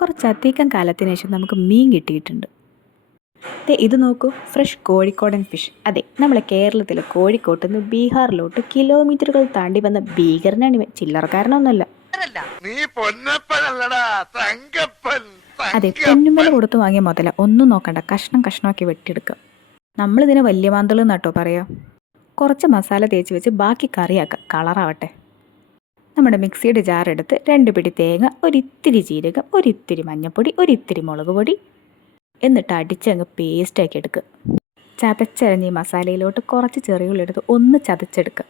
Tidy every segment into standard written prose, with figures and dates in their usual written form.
കുറച്ചധികം കാലത്തിന് ശേഷം നമുക്ക് മീൻ കിട്ടിയിട്ടുണ്ട്. ഇത് നോക്കൂ, ഫ്രഷ് കോഴിക്കോടൻ ഫിഷ്. അതെ, നമ്മളെ കേരളത്തിലെ കോഴിക്കോട്ട് നിന്ന് ബീഹാറിലോട്ട് കിലോമീറ്ററുകൾ താണ്ടി വന്ന ഭീകരനാണ് ഇവൻ. ചില്ലറക്കാരനൊന്നുമല്ല. അതെ, പെണ്ണുമ്മല കൊടുത്ത് വാങ്ങിയ മുതല. ഒന്നും നോക്കണ്ട, കഷ്ണം കഷ്ണമാക്കി വെട്ടിയെടുക്കുക. നമ്മളിതിനെ വലിയ മാന്തളം എന്നാട്ടോ പറയാം. കുറച്ച് മസാല തേച്ച് വെച്ച് ബാക്കി കറിയാക്കുക, കളറാവട്ടെ. നമ്മുടെ മിക്സിയുടെ ജാറെടുത്ത് 2 പിടി തേങ്ങ, ഒരിത്തിരി ജീരകം, ഒരിത്തിരി മഞ്ഞൾപ്പൊടി, ഒരിത്തിരി മുളക് പൊടി എന്നിട്ട് അടിച്ചങ്ങ് പേസ്റ്റാക്കി എടുക്കുക. ചതച്ചരഞ്ഞ് ഈ മസാലയിലോട്ട് കുറച്ച് ചെറിയുള്ളി എടുത്ത് ഒന്ന് ചതച്ചെടുക്കുക.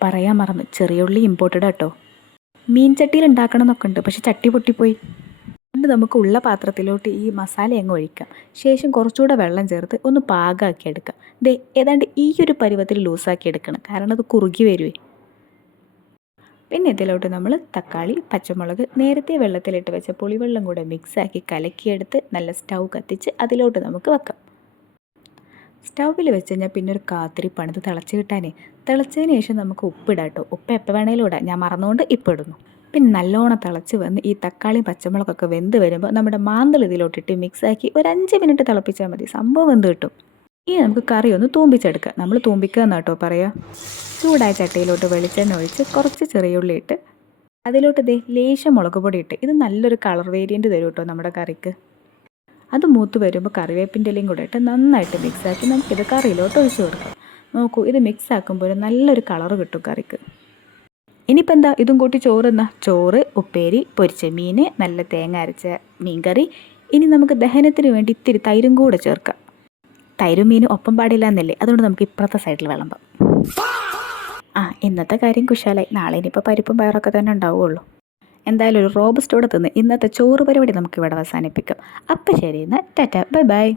പറയാൻ മറന്നു, ചെറിയുള്ളി ഇമ്പോർട്ടഡ് കേട്ടോ. മീൻ ചട്ടിയിൽ ഉണ്ടാക്കണം എന്നൊക്കെ ഉണ്ട്, പക്ഷെ ചട്ടി പൊട്ടിപ്പോയി. അതുകൊണ്ട് നമുക്ക് ഉള്ള പാത്രത്തിലോട്ട് ഈ മസാല അങ്ങ് ഒഴിക്കാം. ശേഷം കുറച്ചുകൂടെ വെള്ളം ചേർത്ത് ഒന്ന് പാകമാക്കി എടുക്കാം. ഏതാണ്ട് ഈ ഒരു പരുവത്തിൽ ലൂസാക്കി എടുക്കണം, കാരണം അത് കുറുകി വരുവേ. പിന്നെ ഇതിലോട്ട് നമ്മൾ തക്കാളി, പച്ചമുളക്, നേരത്തെ വെള്ളത്തിലിട്ട് വെച്ച പുളിവെള്ളം കൂടെ മിക്സാക്കി കലക്കിയെടുത്ത് നല്ല സ്റ്റൗ കത്തിച്ച് അതിലോട്ട് നമുക്ക് വെക്കാം. സ്റ്റൗവിൽ വെച്ച് കഴിഞ്ഞാൽ പിന്നെ ഒരു കാത്തിരിപ്പാണിത് തിളച്ച് കിട്ടാനേ. തിളച്ചതിന് ശേഷം നമുക്ക് ഉപ്പിടാം കേട്ടോ. ഉപ്പ് എപ്പോൾ വേണേലും ഇടാം, ഞാൻ മറന്നുകൊണ്ട് ഇപ്പം ഇടുന്നു. പിന്നെ നല്ലോണം തിളച്ച് വന്ന് ഈ തക്കാളിയും പച്ചമുളകൊക്കെ വെന്ത് വരുമ്പോൾ നമ്മുടെ മാന്തൾ ഇതിലോട്ടിട്ട് മിക്സാക്കി ഒരു 5 മിനിറ്റ് തിളപ്പിച്ചാൽ മതി, സംഭവം വെന്ത് കിട്ടും. ഇനി നമുക്ക് കറി ഒന്ന് തൂമ്പിച്ചെടുക്കാം. നമ്മൾ തൂമ്പിക്കുക എന്ന് കേട്ടോ പറയാം. ചൂടായ ചട്ടിയിലോട്ട് വെളിച്ചെണ്ണ ഒഴിച്ച് കുറച്ച് ചെറിയുള്ളി ഇട്ട് അതിലോട്ട് ലേശം മുളക് പൊടി ഇട്ട് ഇത് നല്ലൊരു കളർ വേരിയൻറ്റ് തരും കേട്ടോ നമ്മുടെ കറിക്ക്. അത് മൂത്ത് വരുമ്പോൾ കറിവേപ്പിൻ്റെ ഇലയും കൂടെ ഇട്ട് നന്നായിട്ട് മിക്സാക്കി നമുക്കിത് കറിയിലോട്ട് ഒഴിച്ച് കൊടുക്കാം. നോക്കൂ, ഇത് മിക്സ് ആക്കുമ്പോൾ നല്ലൊരു കളറ് കിട്ടും കറിക്ക്. ഇനിയിപ്പോൾ എന്താ, ഇതും കൂട്ടി ചോറ് ചോറ്, ഉപ്പേരി, പൊരിച്ച മീൻ, നല്ല തേങ്ങ അരച്ച മീൻ കറി. ഇനി നമുക്ക് ദഹനത്തിന് വേണ്ടി ഇത്തിരി തൈരും കൂടെ ചേർക്കാം. തൈരും മീനും ഒപ്പം പാടില്ല എന്നല്ലേ, അതുകൊണ്ട് നമുക്ക് ഇപ്പുറത്തെ സൈഡിൽ വിളമ്പാം. ഇന്നത്തെ കാര്യം കുശാലായി. നാളെ ഇനിയിപ്പോൾ പരിപ്പും പയറൊക്കെ തന്നെ ഉണ്ടാവുകയുള്ളൂ. എന്തായാലും ഒരു റോബസ്റ്റോടെ തിന്ന് ഇന്നത്തെ ചോറ് പരിപാടി നമുക്കിവിടെ അവസാനിപ്പിക്കാം. അപ്പം ശരി, എന്നാൽ ടാറ്റ, ബൈ ബൈ.